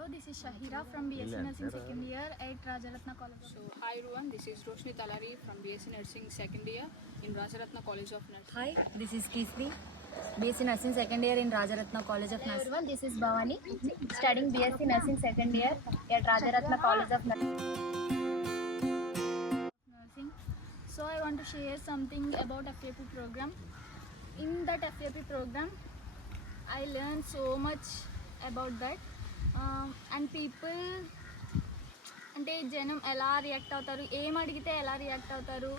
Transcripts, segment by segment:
Hello, this is Shahira from BSc Nursing second year at Rajaratna College. So hi everyone, this is Roshni Talari from BSc Nursing second year in Rajaratna College of Nursing. Hi, this is Kismi, BSc Nursing second year in Rajaratna College of Hello Nursing. everyone, this is Bhavani studying BSc Nursing second year at Rajaratna College of Nursing. So I want to share something about FAP program. In that FAP program, I learned so much about that. And people అంటే జనం ఎలా react అవుతారు, ఏం అడిగితే ఎలా react అవుతారు,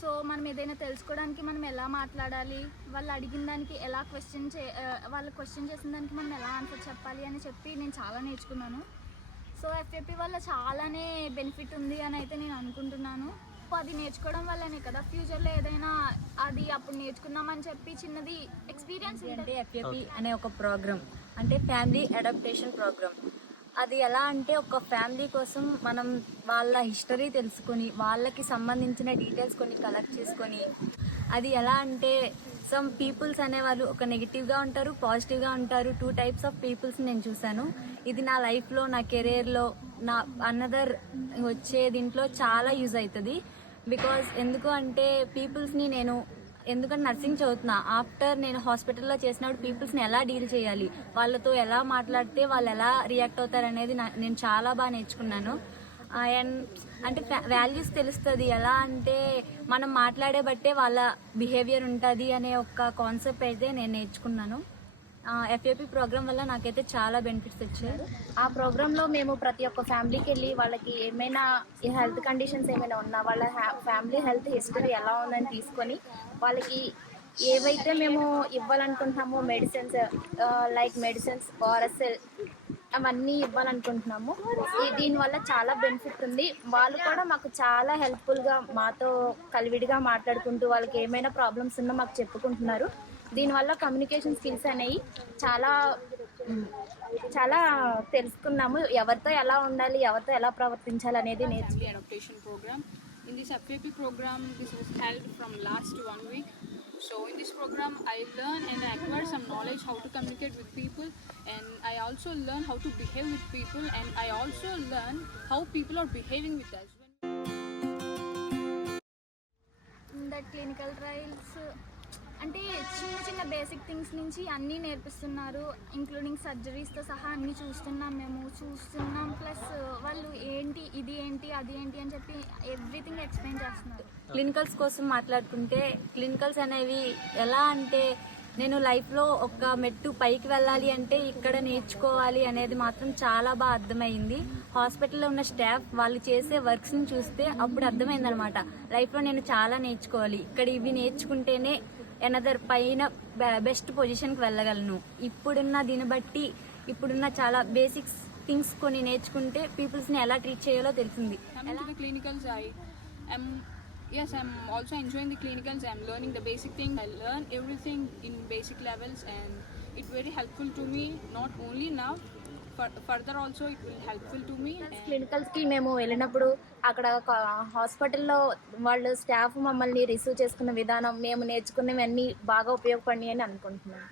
so మనం ఏదైనా తెలుసుకోవడానికి మనం ఎలా మాట్లాడాలి, వాళ్ళు అడిగిన దానికి ఎలా వాళ్ళు క్వశ్చన్ చేసిన దానికి మనం ఎలా ఆన్సర్ చెప్పాలి అని చెప్పి నేను చాలా నేర్చుకున్నాను. సో ఎఫ్ఏపీ వల్ల చాలానే బెనిఫిట్ ఉంది అని అయితే నేను అనుకుంటున్నాను. అది నేర్చుకోవడం వల్లనే కదా ఫ్యూచర్లో ఏదైనా అది అప్పుడు నేర్చుకున్నామని చెప్పి చిన్నది ఎక్స్పీరియన్స్ అంటే ఎఫ్ఏపీ అనే ఒక ప్రోగ్రామ్ అంటే ఫ్యామిలీ అడాప్టేషన్ ప్రోగ్రామ్. అది ఎలా అంటే ఒక ఫ్యామిలీ కోసం మనం వాళ్ళ హిస్టరీ తెలుసుకొని వాళ్ళకి సంబంధించిన డీటెయిల్స్ కొన్ని కలెక్ట్ చేసుకొని, అది ఎలా అంటే సమ్ పీపుల్స్ అనేవాళ్ళు ఒక నెగిటివ్గా ఉంటారు, పాజిటివ్గా ఉంటారు. 2 టైప్స్ ఆఫ్ పీపుల్స్ నేను చూశాను. ఇది నా లైఫ్లో, నా కెరీర్లో, నా అనదర్ వచ్చే దీంట్లో చాలా యూజ్ అవుతుంది. బికాజ్ ఎందుకు అంటే పీపుల్స్ని ఎందుకంటే నర్సింగ్ చదువుతున్నా, ఆఫ్టర్ నేను హాస్పిటల్లో చేసినప్పుడు పీపుల్స్ని ఎలా డీల్ చేయాలి, వాళ్ళతో ఎలా మాట్లాడితే వాళ్ళు ఎలా రియాక్ట్ అవుతారు అనేది నేను చాలా బాగా నేర్చుకున్నాను. అండ్ అంటే వాల్యూస్ తెలుస్తుంది. ఎలా అంటే మనం మాట్లాడే బట్టే వాళ్ళ బిహేవియర్ ఉంటుంది అనే ఒక కాన్సెప్ట్ అయితే నేను నేర్చుకున్నాను. ఎఫ్ఏపీ ప్రోగ్రామ్ వల్ల నాకైతే చాలా బెనిఫిట్స్ వచ్చాయి. ఆ ప్రోగ్రాంలో మేము ప్రతి ఒక్క ఫ్యామిలీకి వెళ్ళి వాళ్ళకి ఏమైనా హెల్త్ కండిషన్స్ ఏమైనా ఉన్నా వాళ్ళ ఫ్యామిలీ హెల్త్ హిస్టరీ ఎలా ఉందని తీసుకొని వాళ్ళకి ఏవైతే మేము ఇవ్వాలనుకుంటున్నామో మెడిసిన్స్ ఓఆర్ఎస్ఎల్ అవన్నీ ఇవ్వాలనుకుంటున్నాము. దీనివల్ల చాలా బెనిఫిట్ ఉంది. వాళ్ళు కూడా మాకు చాలా హెల్ప్ఫుల్గా మాతో కలివిడిగా మాట్లాడుకుంటూ వాళ్ళకి ఏమైనా ప్రాబ్లమ్స్ ఉన్నా మాకు చెప్పుకుంటున్నారు. దీనివల్ల కమ్యూనికేషన్ స్కిల్స్ అనేవి చాలా తెలుసుకున్నాము. ఎవరితో ఎలా ఉండాలి, ఎవరితో ఎలా ప్రవర్తించాలి అనేది Family adaptation program. In this FAP program, this was held from last 1 week. So in this program, I learned and I acquired some knowledge how to communicate with people, and I also learned how to behave with people, and I also learned how people are behaving with us. That clinical trials అంటే చిన్న basic things నుంచి అన్నీ నేర్పిస్తున్నారు. Including సర్జరీస్తో సహా అన్నీ చూస్తున్నాం. Plus వాళ్ళు ఇది ఏంటి అది ఏంటి అని చెప్పి ఎవ్రీథింగ్ ఎక్స్ప్లెయిన్ చేస్తున్నారు. క్లినికల్స్ కోసం మాట్లాడుకుంటే క్లినికల్స్ అనేవి ఎలా అంటే నేను లైఫ్లో ఒక మెట్టు పైకి వెళ్ళాలి అంటే ఇక్కడ నేర్చుకోవాలి అనేది మాత్రం చాలా బాగా అర్థమైంది. హాస్పిటల్లో ఉన్న స్టాఫ్ వాళ్ళు చేసే వర్క్స్ని చూస్తే అప్పుడు అర్థమైందనమాట, లైఫ్లో నేను చాలా నేర్చుకోవాలి, ఇక్కడ ఇవి నేర్చుకుంటేనే ఎనదర్ పైన బెస్ట్ పొజిషన్కి వెళ్ళగలను. ఇప్పుడున్న దీన్ని బట్టి ఇప్పుడున్న చాలా బేసిక్స్ థింగ్స్ కొన్ని నేర్చుకుంటే పీపుల్స్ని ఎలా ట్రీట్ చేయాలో తెలిసింది. Yes, I'm also enjoying the clinicals. I'm learning the basic things. I learn everything in basic levels, and it's very helpful to me. Not only now, further also it will helpful to me. క్లినికల్స్కి మేము వెళ్ళినప్పుడు అక్కడ హాస్పిటల్లో వాళ్ళు staff మమ్మల్ని receive చేసుకున్న విధానం, మేము నేర్చుకున్నవన్నీ బాగా ఉపయోగపడినాయి అని అనుకుంటున్నాను.